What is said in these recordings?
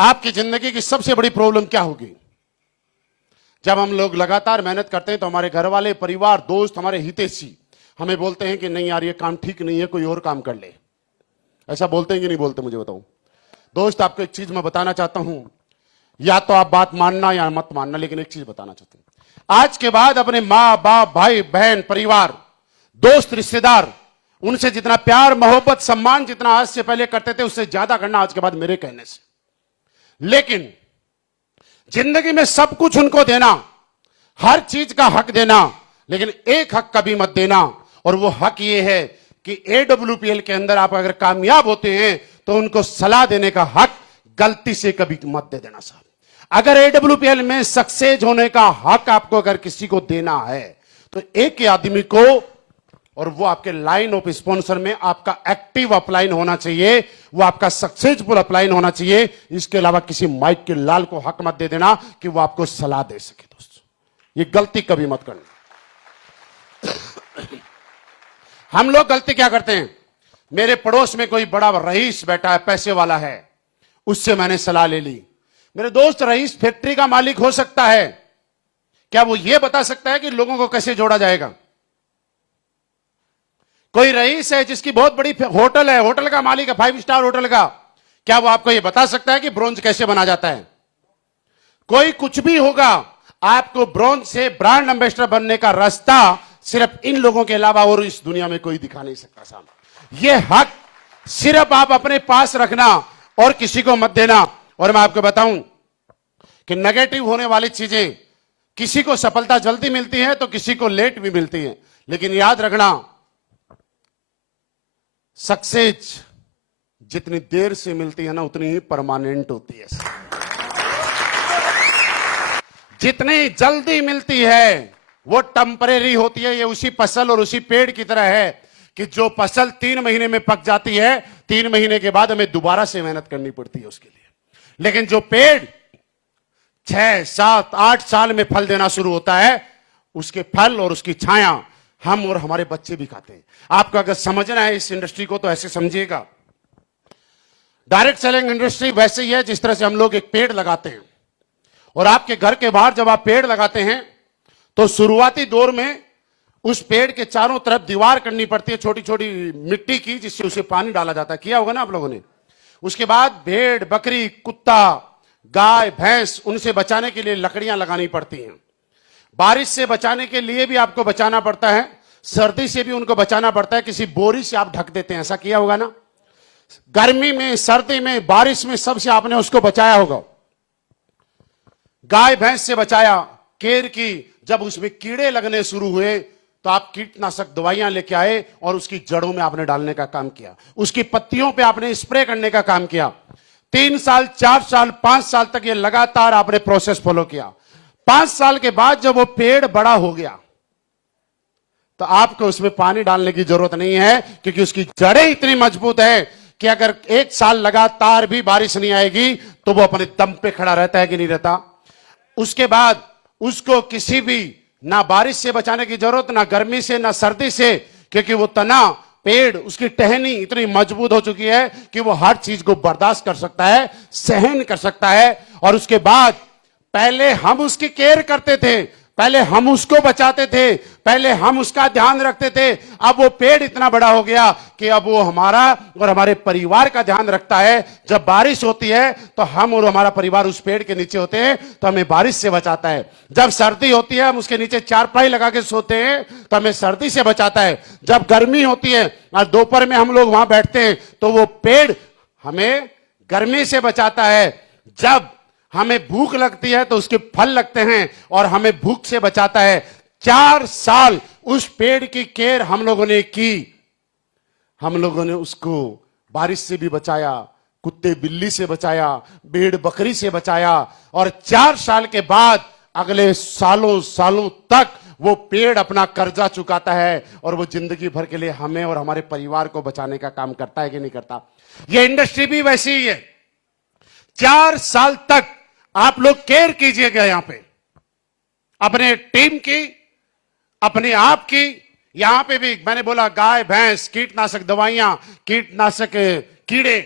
आपकी जिंदगी की सबसे बड़ी प्रॉब्लम क्या होगी? जब हम लोग लगातार मेहनत करते हैं तो हमारे घर वाले, परिवार, दोस्त, हमारे हितैषी हमें बोलते हैं कि नहीं यार ये काम ठीक नहीं है, कोई और काम कर ले। ऐसा बोलते हैं कि नहीं बोलते, मुझे बताओ। दोस्त, आपको एक चीज मैं बताना चाहता हूं, या तो आप बात मानना या मत मानना, लेकिन एक चीज बताना चाहता हूं। आज के बाद अपने माँ बाप, भाई बहन, परिवार, दोस्त, रिश्तेदार, उनसे जितना प्यार, मोहब्बत, सम्मान जितना आज से पहले करते थे, उससे ज्यादा करना आज के बाद मेरे कहने से। लेकिन जिंदगी में सब कुछ उनको देना, हर चीज का हक देना, लेकिन एक हक कभी मत देना, और वो हक ये है कि AWPL के अंदर आप अगर कामयाब होते हैं तो उनको सलाह देने का हक गलती से कभी मत दे देना साहब। अगर AWPL में सक्सेस होने का हक आपको अगर किसी को देना है तो एक आदमी को, और वो आपके लाइन ऑफ स्पॉन्सर में आपका एक्टिव अपलाइन होना चाहिए, वो आपका सक्सेसफुल अपलाइन होना चाहिए। इसके अलावा किसी माइक के लाल को हक मत दे देना कि वो आपको सलाह दे सके। दोस्तों, ये गलती कभी मत करना। हम लोग गलती क्या करते हैं? मेरे पड़ोस में कोई बड़ा रईस बैठा है, पैसे वाला है, उससे मैंने सलाह ले ली। मेरे दोस्त रईस फैक्ट्री का मालिक हो सकता है, क्या वो ये बता सकता है कि लोगों को कैसे जोड़ा जाएगा? कोई रईस है जिसकी बहुत बड़ी होटल है, होटल का मालिक है, 5 स्टार होटल का, क्या वो आपको ये बता सकता है कि ब्रोंज कैसे बना जाता है? कोई कुछ भी होगा, आपको ब्रोंज से ब्रांड एम्बेसडर बनने का रास्ता सिर्फ इन लोगों के अलावा और इस दुनिया में कोई दिखा नहीं सकता साहब। ये हक सिर्फ आप अपने पास रखना और किसी को मत देना। और मैं आपको बताऊं कि नेगेटिव होने वाली चीजें, किसी को सफलता जल्दी मिलती है तो किसी को लेट भी मिलती है, लेकिन याद रखना, सक्सेस जितनी देर से मिलती है ना उतनी ही परमानेंट होती है। जितनी जल्दी मिलती है वो टेम्परेरी होती है। ये उसी फसल और उसी पेड़ की तरह है कि जो फसल 3 महीने में पक जाती है, 3 महीने के बाद हमें दोबारा से मेहनत करनी पड़ती है उसके लिए। लेकिन जो पेड़ 6, 7, 8 साल में फल देना शुरू होता है, उसके फल और उसकी छाया हम और हमारे बच्चे भी खाते हैं। आपको अगर समझना है इस इंडस्ट्री को तो ऐसे समझिएगा, डायरेक्ट सेलिंग इंडस्ट्री वैसे ही है जिस तरह से हम लोग एक पेड़ लगाते हैं, और आपके घर के बाहर जब आप पेड़ लगाते हैं तो शुरुआती दौर में उस पेड़ के चारों तरफ दीवार करनी पड़ती है, छोटी छोटी मिट्टी की, जिससे उसे पानी डाला जाता है। किया होगा ना आप लोगों ने। उसके बाद भेड़, बकरी, कुत्ता, गाय, भैंस, उनसे बचाने के लिए लकड़ियां लगानी पड़ती हैं। बारिश से बचाने के लिए भी आपको बचाना पड़ता है, सर्दी से भी उनको बचाना पड़ता है, किसी बोरी से आप ढक देते हैं, ऐसा किया होगा ना। गर्मी में, सर्दी में, बारिश में, सबसे आपने उसको बचाया होगा। गाय भैंस से बचाया, केर की, जब उसमें कीड़े लगने शुरू हुए तो आप कीटनाशक दवाइयां लेके आए और उसकी जड़ों में आपने डालने का काम किया, उसकी पत्तियों पे आपने स्प्रे करने का काम किया। 3 साल, 4 साल, 5 साल तक ये लगातार आपने प्रोसेस फॉलो किया। 5 साल के बाद जब वो पेड़ बड़ा हो गया तो आपको उसमें पानी डालने की जरूरत नहीं है, क्योंकि उसकी जड़ें इतनी मजबूत है कि अगर 1 साल लगातार भी बारिश नहीं आएगी तो वो अपने दम पे खड़ा रहता है कि नहीं रहता। उसके बाद उसको किसी भी, ना बारिश से बचाने की जरूरत, ना गर्मी से, ना सर्दी से, क्योंकि वो तना, पेड़, उसकी टहनी इतनी मजबूत हो चुकी है कि वो हर चीज को बर्दाश्त कर सकता है, सहन कर सकता है। और उसके बाद पहले हम उसकी केयर करते थे, पहले हम उसको बचाते थे, पहले हम उसका ध्यान रखते थे। अब वो पेड़ इतना बड़ा हो गया कि अब वो हमारा और हमारे परिवार का ध्यान रखता है। जब बारिश होती है तो हम और हमारा परिवार उस पेड़ के नीचे होते हैं तो हमें बारिश से बचाता है। जब सर्दी होती है हम उसके नीचे चारपाई लगा के सोते हैं तो हमें सर्दी से बचाता है। जब गर्मी होती है और दोपहर में हम लोग वहां बैठते हैं तो वो पेड़ हमें गर्मी से बचाता है। जब हमें भूख लगती है तो उसके फल लगते हैं और हमें भूख से बचाता है। 4 साल उस पेड़ की केयर हम लोगों ने की। हम लोगों ने उसको बारिश से भी बचाया, कुत्ते बिल्ली से बचाया, भेड़ बकरी से बचाया, और 4 साल के बाद अगले सालों सालों तक वो पेड़ अपना कर्जा चुकाता है और वो जिंदगी भर के लिए हमें और हमारे परिवार को बचाने का काम करता है कि नहीं करता। ये इंडस्ट्री भी वैसी ही है। 4 साल तक आप लोग केयर कीजिएगा यहां पे, अपने टीम की, अपने आप की। यहां पे भी मैंने बोला गाय भैंस, कीटनाशक दवाइयां, कीटनाशक कीड़े,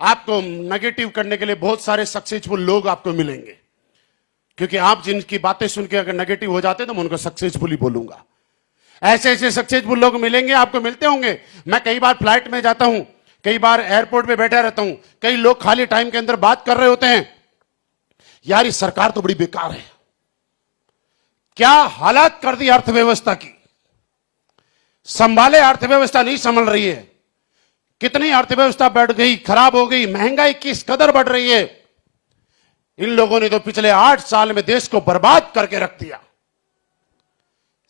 आपको नेगेटिव करने के लिए बहुत सारे सक्सेसफुल लोग आपको मिलेंगे, क्योंकि आप जिनकी बातें सुन के अगर नेगेटिव हो जाते तो मैं उनको सक्सेसफुल ही बोलूंगा। ऐसे ऐसे सक्सेसफुल लोग मिलेंगे, आपको मिलते होंगे। मैं कई बार फ्लाइट में जाता हूं, कई बार एयरपोर्ट पे बैठा रहता हूं, कई लोग खाली टाइम के अंदर बात कर रहे होते हैं, यार ये सरकार तो बड़ी बेकार है, क्या हालात कर दी अर्थव्यवस्था की, संभाले अर्थव्यवस्था नहीं संभल रही है, कितनी अर्थव्यवस्था बढ़ गई, खराब हो गई, महंगाई किस कदर बढ़ रही है। इन लोगों ने तो पिछले 8 साल में देश को बर्बाद करके रख दिया।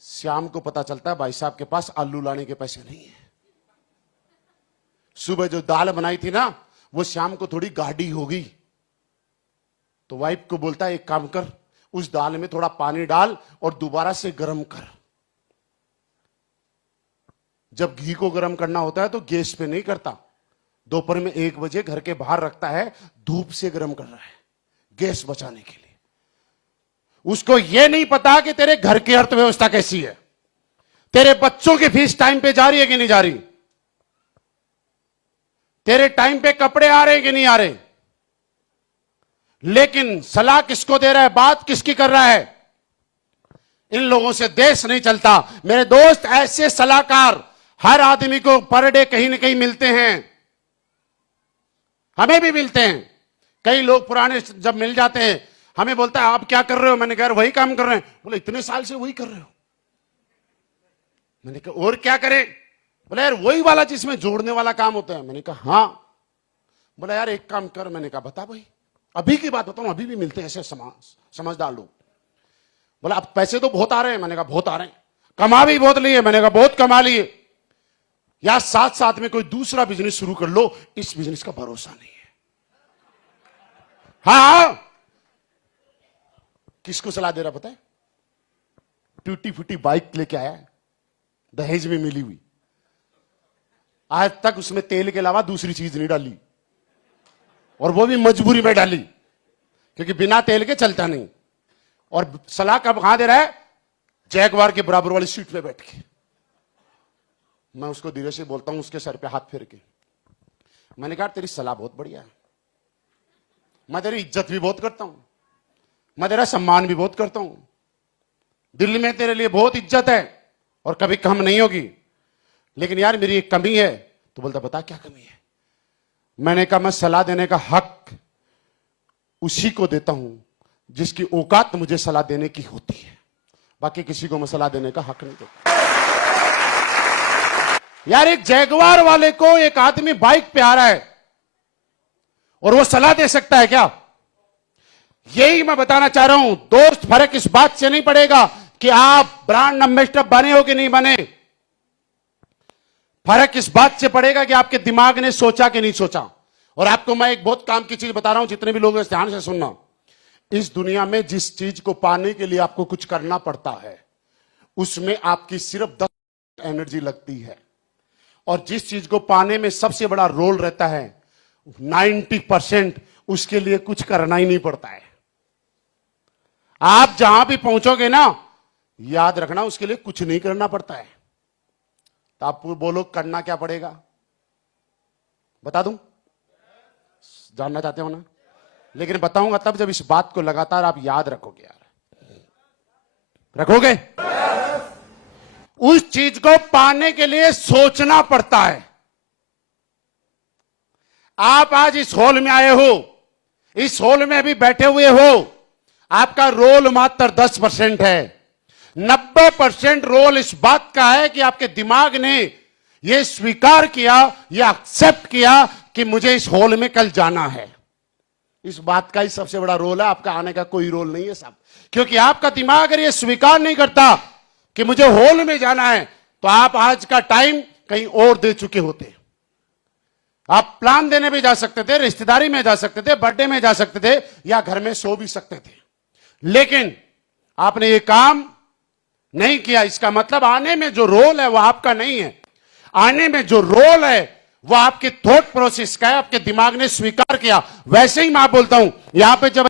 शाम को पता चलता है भाई साहब के पास आलू लाने के पैसे नहीं है। सुबह जो दाल बनाई थी ना, वो शाम को थोड़ी गाढ़ी हो गई, तो वाइफ को बोलता है एक काम कर, उस दाल में थोड़ा पानी डाल और दोबारा से गर्म कर। जब घी को गर्म करना होता है तो गैस पे नहीं करता, दोपहर में 1 बजे घर के बाहर रखता है, धूप से गर्म कर रहा है गैस बचाने के लिए। उसको यह नहीं पता कि तेरे घर की अर्थव्यवस्था कैसी है, तेरे बच्चों की फीस टाइम पे जा रही है कि नहीं जा रही, तेरे टाइम पे कपड़े आ रहे हैं कि नहीं आ रहे। लेकिन सलाह किसको दे रहा है, बात किसकी कर रहा है। इन लोगों से देश नहीं चलता। मेरे दोस्त, ऐसे सलाहकार हर आदमी को पर डे कहीं ना कहीं मिलते हैं, हमें भी मिलते हैं। कई लोग पुराने जब मिल जाते हैं हमें बोलता है आप क्या कर रहे हो, मैंने कहा वही काम कर रहे हैं। बोले इतने साल से वही कर रहे हो। मैंने कहा और क्या करें। बोले यार वही वाला जिसमें जोड़ने वाला काम होता है। मैंने कहा हाँ। बोला यार एक काम कर। मैंने कहा बता भाई, अभी की बात बताऊं, अभी भी मिलते हैं ऐसे समझदार लोग। बोला अब पैसे तो बहुत आ रहे हैं। मैंने कहा बहुत आ रहे हैं। कमा भी बहुत लिए। मैंने कहा बहुत कमा लिए। या साथ साथ में कोई दूसरा बिजनेस शुरू कर लो, इस बिजनेस का भरोसा नहीं है। हाँ, किसको सलाह दे रहा पता है, टूटी फूटी बाइक लेके आया है, दहेज में मिली हुई, आज तक उसमें तेल के अलावा दूसरी चीज नहीं डाली, और वो भी मजबूरी में डाली क्योंकि बिना तेल के चलता नहीं। और सलाह कब कहां दे रहा है, जैगवार के बराबर वाली सीट पे बैठ के। मैं उसको धीरे से बोलता हूं, उसके सर पे हाथ फेर के, मैंने कहा तेरी सलाह बहुत बढ़िया है, मैं तेरी इज्जत भी बहुत करता हूं, मैं तेरा सम्मान भी बहुत करता हूं, दिल्ली में तेरे लिए बहुत इज्जत है और कभी कम नहीं होगी, लेकिन यार मेरी एक कमी है। तो बोलता बता क्या कमी है। मैंने कहा मैं सलाह देने का हक उसी को देता हूं जिसकी औकात मुझे सलाह देने की होती है, बाकी किसी को मैं सलाह देने का हक नहीं देता। यार एक जैगवार वाले को एक आदमी बाइक पे आ रहा है और वो सलाह दे सकता है क्या। यही मैं बताना चाह रहा हूं दोस्त, फर्क इस बात से नहीं पड़ेगा कि आप ब्रांड एम्बेसडर बने हो कि नहीं बने, फर्क इस बात से पड़ेगा कि आपके दिमाग ने सोचा कि नहीं सोचा। और आपको मैं एक बहुत काम की चीज बता रहा हूं, जितने भी लोग ध्यान से सुनना। इस दुनिया में जिस चीज को पाने के लिए आपको कुछ करना पड़ता है, उसमें आपकी सिर्फ 10% एनर्जी लगती है, और जिस चीज को पाने में सबसे बड़ा रोल रहता है 90%, उसके लिए कुछ करना ही नहीं पड़ता है। आप जहां भी पहुंचोगे ना, याद रखना उसके लिए कुछ नहीं करना पड़ता है। तो आप बोलो करना क्या पड़ेगा, बता दूं, जानना चाहते हो ना, लेकिन बताऊंगा तब जब इस बात को लगातार आप याद रखोगे। यार रखोगे। उस चीज को पाने के लिए सोचना पड़ता है। आप आज इस हॉल में आए हो, इस हॉल में अभी बैठे हुए हो, आपका रोल मात्र 10% है। 90% रोल इस बात का है कि आपके दिमाग ने यह स्वीकार किया, यह एक्सेप्ट किया कि मुझे इस हॉल में कल जाना है। इस बात का ही सबसे बड़ा रोल है, आपका आने का कोई रोल नहीं है साहब। क्योंकि आपका दिमाग अगर यह स्वीकार नहीं करता कि मुझे हॉल में जाना है, तो आप आज का टाइम कहीं और दे चुके होते। आप प्लान देने भी जा सकते थे, रिश्तेदारी में जा सकते थे, बर्थडे में जा सकते थे, या घर में सो भी सकते थे, लेकिन आपने ये काम नहीं किया। इसका मतलब आने में जो रोल है वो आपका नहीं है। आने में जो रोल है वो आपके थॉट प्रोसेस का है, आपके दिमाग ने स्वीकार किया। वैसे ही मैं बोलता हूं, यहां पे जब